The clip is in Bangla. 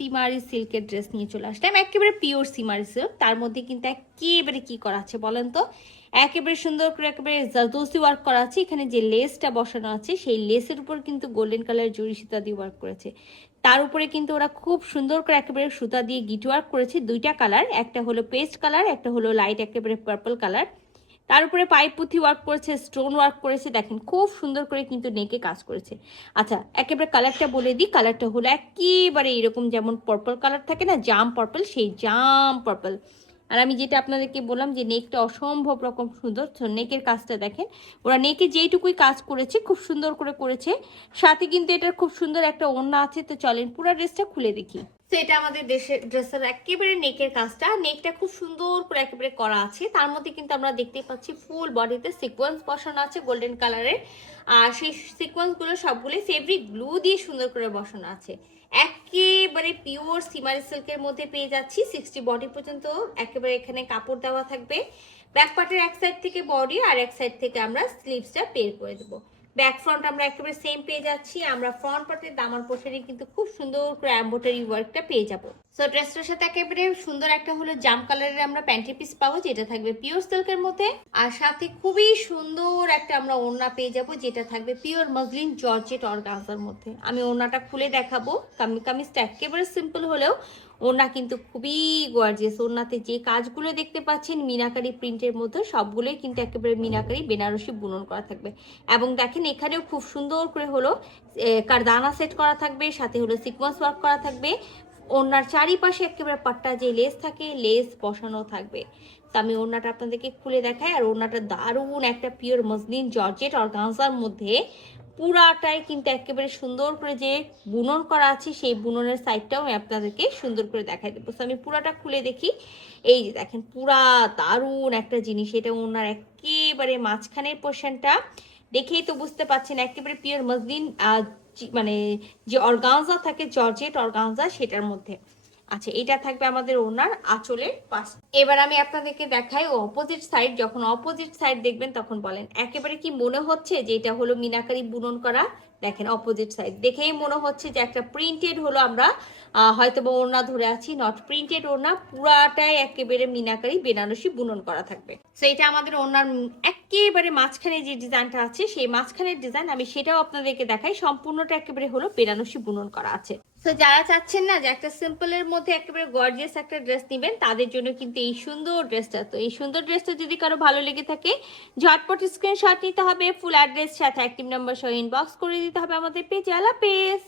সিমারি সিল্কের ড্রেস নিয়ে চলে আসলাম, একেবারে পিওর সিমারি সিল্ক। তার মধ্যে কিন্তু একেবারে কি করা আছে বলেন তো, একেবারে সুন্দর করে একেবারে জারদোসি ওয়ার্ক করা আছে। এখানে যে লেসটা বসানো আছে সেই লেসের উপর কিন্তু গোল্ডেন কালার জরি সুতা দিয়ে ওয়ার্ক করেছে। তার উপরে কিন্তু ওরা খুব সুন্দর করে একেবারে সুতা দিয়ে গিট ওয়ার্ক করেছে, দুইটা কালার, একটা হলো পেস্ট কালার, একটা হলো লাইট একেবারে পার্পল কালার। তার উপরে পাইপ পুঁথি ওয়ার্ক করেছে, স্টোন ওয়ার্ক করেছে, দেখেন খুব সুন্দর করে কিন্তু নেকে কাজ করেছে। আচ্ছা, একেবারে কালারটা বলে দিই, কালারটা হলো একেবারে এরকম যেমন পার্পল কালার থাকে না, জাম পার্পল, সেই জাম পার্পল। আর আমি যেটা আপনাদেরকে বললাম যে নেকটা অসম্ভব রকম সুন্দর, তো নেকের কাজটা দেখেন, ওরা নেকে যেইটুকুই কাজ করেছে খুব সুন্দর করে করেছে। সাথে কিন্তু এটার খুব সুন্দর একটা ওড়না আছে। তো চলেন পুরো ড্রেসটা খুলে দেখি। তো এটা আমাদের দেশের ড্রেসের একেবারে নেকের কাজটা, নেকটা খুব সুন্দর করে একেবারে করা আছে। তার মধ্যে কিন্তু আমরা দেখতে পাচ্ছি ফুল বডিতে সিকোয়েন্স বসানো আছে গোল্ডেন কালারের। আর সেই সিকোয়েন্স গুলো সবগুলো ফেব্রিক গ্লু দিয়ে সুন্দর করে বসানো আছে। একেবারে পিওর সিমারি সিল্কের মধ্যে পেয়ে যাচ্ছি। 60 বডি পর্যন্ত একেবারে এখানে কাপড় দেওয়া থাকবে। ব্যাক পার্টের এক সাইড থেকে বডি আর এক সাইড থেকে আমরা স্লিভসটা পের করে দেবো। ব্যাক ফ্রন্ট আমরা একেবারে সেম পেয়ে যাচ্ছি। আমরা ফ্রন্ট পার্টের দামার পোশারে কিন্তু খুব সুন্দর করে এমব্রয়ডারি ওয়ার্কটা পেয়ে যাবো। সো ড্রেসটার সাথে একেবারে সুন্দর একটা হলো জাম কালারের আমরা প্যান্টি পিস পাবো, যেটা থাকবে পিওর সিল্কের মধ্যে। আর সাথে খুবই সুন্দর একটা আমরা ওড়না পেয়ে যাবো, যেটা থাকবে পিওর মসলিন জর্জেট অর্গানজার মধ্যে। আমি ওড়নাটা খুলে দেখাবো। কামিজটা একেবারে সিম্পল হলেও ওড়না কিন্তু খুবই গর্জিয়াস। ওড়নাতে যে কাজগুলো দেখতে পাচ্ছেন মিনাকারি প্রিন্টের মধ্যে, সবগুলোই কিন্তু একেবারে মিনাকারি বেনারসি বুনন করা থাকবে। এবং দেখেন এখানেও খুব সুন্দর করে হলো কারদানা সেট করা থাকবে, সাথে হলো সিকোয়েন্স ওয়ার্ক করা থাকবে। ওড়নার চারিপাশে একেবারে পাট্টা যে লেস থাকে, লেস বসানো থাকবে। তো আমি ওড়নাটা আপনাদেরকে খুলে দেখাই। আর ওড়নাটা দারুণ একটা পিওর মসলিন জর্জেট অর্গানজার মধ্যে পুরাটাই কিন্তু একেবারে সুন্দর করে যে বুনন করা আছে, সেই বুননের সাইডটাও আমি আপনাদেরকে সুন্দর করে দেখাই দেবো। তো আমি পুরাটা খুলে দেখি। এই যে দেখেন পুরা দারুণ একটা জিনিস, এটা ওনার একেবারে মাঝখানের পোর্শনটা দেখেই তো বুঝতে পারছেন একেবারে পিওর মসলিন, মানে যে অর্গানজা থাকে জর্জেট অর্গানজা সেটার মধ্যে। আচ্ছা, এটা থাকবে আমাদের ওনার আঁচলের পাশ। এবার আমি আপনাদেরকে দেখাই অপোজিট সাইড। যখন অপোজিট সাইড দেখবেন তখন বলেন একেবারে কি মনে হচ্ছে যে এটা হলো মিনাকারি বুনন করা। দেখেন অপোজিট সাইড দেখেই মনে হচ্ছে যে একটা প্রিন্টেড হলো আমরা হয়তো বা ওড়না ধরে আছি, নট প্রিন্টেড ওড়না, পুরাটাই একেবারে মিনাকারি বেনারসি বুনন করা থাকবে। তো এটা আমাদের ওড়নার একেবারে মাঝখানে যে ডিজাইনটা আছে, সেই মাঝখানের ডিজাইন আমি সেটাও আপনাদেরকে দেখাই। সম্পূর্ণটা একেবারে হলো বেনারসি বুনন করা আছে। তো যারা চাচ্ছেন না যে একটা সিম্পলের মধ্যে একেবারে গর্জিয়াস একটা ড্রেস নেবেন, তাদের জন্য কিন্তু এই সুন্দর ড্রেসটা। তো এই সুন্দর ড্রেসটা যদি কারো ভালো লেগে থাকে, ঝটপট স্ক্রিনশট নিতে হবে, ফুল অ্যাড্রেস সাথে অ্যাক্টিভ নাম্বার সহ ইনবক্স করে দিতে হবে আমাদের পেজে। আল্লাহ হাফেজ।